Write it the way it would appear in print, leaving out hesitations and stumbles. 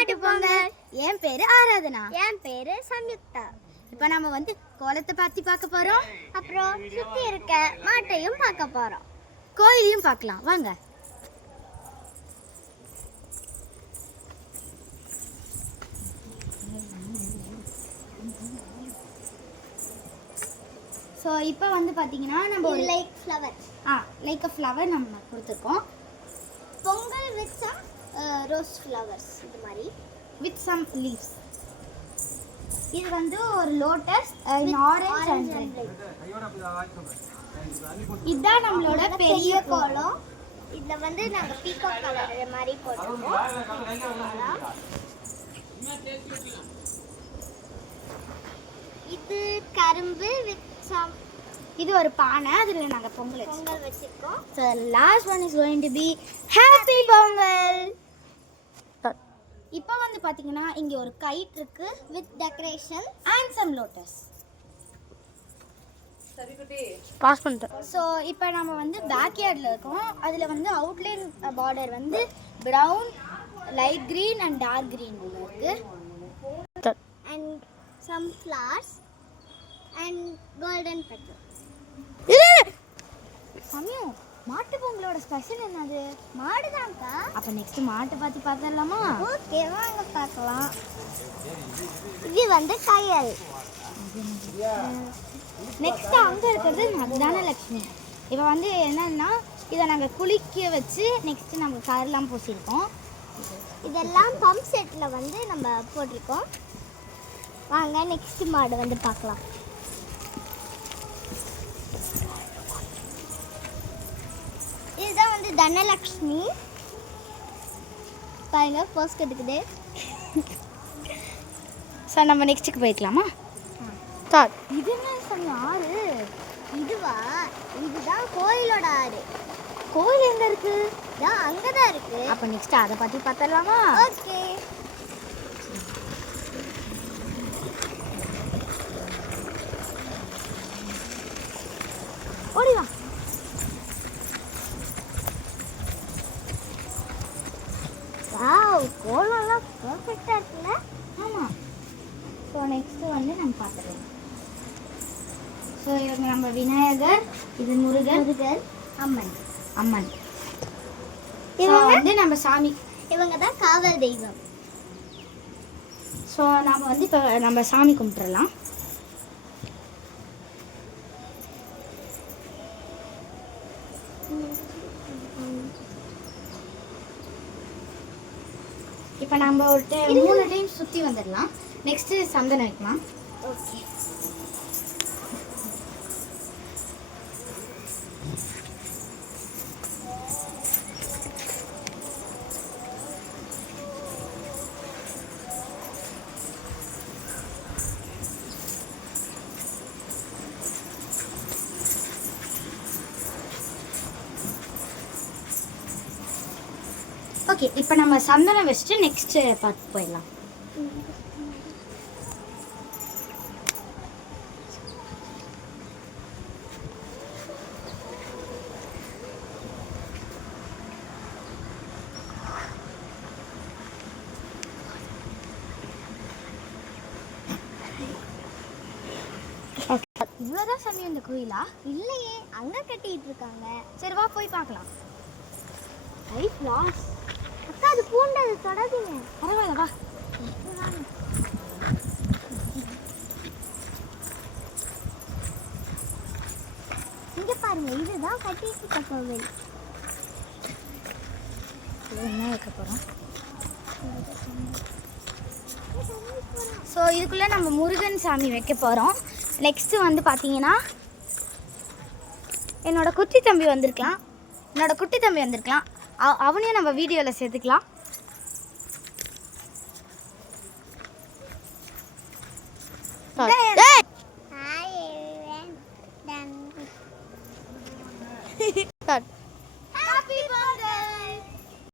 மாட்டு பொங்கல். என் பேரு ஆராதனா. என் பேரு சம்யுக்தா. இப்போ நம்ம வந்து கோலத்தை பத்தி பார்க்க போறோம். அப்புறம் சுத்தி இருக்க மாட்டையும் பார்க்க போறோம். கோயிலையும் பார்க்கலாம் வாங்க. ஸோ இப்போ வந்து பார்த்தீங்கன்னா நம்ம ஒரு like flower. Like a flower நம்ம கொடுத்துருக்கோம். Pongal with some rose flowers இது மாதிரி வித் சம் லீவ்ஸ். இது வந்து ஒரு லோட்டஸ் ஆரஞ்சு அண்ட் ரெட். இதுதான் நம்மளோட பெரிய கோலம். இதுல வந்து நாங்க பீகாக் கலர் மாதிரி போட்டுருக்கோம். இது கரும்பு வித் சம். இது ஒரு பானை, அதுல நாங்க பொங்கல் வச்சிருக்கோம். So the last one is going to be happy Pongal. இப்போ வந்து பாத்தீங்கன்னா இங்க ஒரு கைட் இருக்கு with decoration and some lotus. Pass பண்ணிட்டேன். ஸோ இப்போ நம்ம வந்து பேக்யார்டில் இருக்கோம். அதில் வந்து அவுட்லைன் பார்டர் வந்து brown, light green and dark green இருக்கு. And some flowers and golden petal. சமயம் மாட்டு பொங்கலோட ஸ்பெஷல் என்னது? மாடு தான்க்கா. அப்போ நெக்ஸ்ட் மாட்டை பற்றி பார்த்துடலாமா? ஓகே வாங்க பார்க்கலாம். இது வந்து கயல். நெக்ஸ்ட் அங்கே இருக்கிறது தனலக்ஷ்மி. இப்போ வந்து என்னன்னா இதை நாங்கள் குளிக்க வச்சு நெக்ஸ்ட் நம்ம கரெல்லாம் பூசியிருக்கோம். இதெல்லாம் பம்ப் செட்டில் வந்து நம்ம போட்டிருக்கோம். வாங்க நெக்ஸ்ட் மாடு வந்து பார்க்கலாம். இதுதான் வந்து தனலக்ஷ்மி. பாருங்க போஸ்ட் எடுக்குது. சார் நம்ம நெக்ஸ்ட்டுக்கு போய்க்கலாமா? இது என்ன சொன்ன ஆறு? இதுவா? இதுதான் கோயிலோட ஆறு. கோயில் எங்கே இருக்கு? இதான் அங்கே தான் இருக்கு. அப்போ நெக்ஸ்ட் அதை பற்றி பார்த்துடலாமா? ஓகே. ஓடிவா. வாவ், கோலம்லாம் பர்ஃபெக்டாக இருக்குல்ல? ஆமாம். ஸோ நெக்ஸ்ட்டு வந்து நம்ம பார்த்துக்கலாம். ஸோ இவங்க நம்ம விநாயகர், இது முருகன், அம்மன். இவங்க வந்து நம்ம சாமி. இவங்க தான் காவல் தெய்வம். ஸோ நாம் வந்து இப்போ நம்ம சாமி கும்பிட்டுறலாம். இப்போ நம்ம ஒரு 3 டைம் சுற்றி வந்துடலாம். நெக்ஸ்ட்டு சந்தனம் வைக்கலாம். ஓகே. ஓகே, இப்போ நம்ம சந்தனம் வச்சுட்டு நெக்ஸ்ட் பார்த்து போயிடலாம். இவ்வளோதான் சாமி இந்த கோயிலா? இல்லையே, அங்கே கட்டிட்டு இருக்காங்க. சரி வா போய் பார்க்கலாம். லாஸ் அக்கா அது பூண்டு, அது தொடாதீங்க. பரவாயில்ல வா. இங்கே பாருங்க, இதுதான் கட்டிட்டு இருக்க கோவில். என்ன வைக்க போகிறோம்? ஸோ இதுக்குள்ளே நம்ம முருகன் சாமி வைக்க போகிறோம். நெக்ஸ்ட்டு வந்து பார்த்தீங்கன்னா என்னோட குட்டி தம்பி வந்திருக்கலாம். அவனையும் நம்ம வீடியோவில் சேர்த்துக்கலாம்.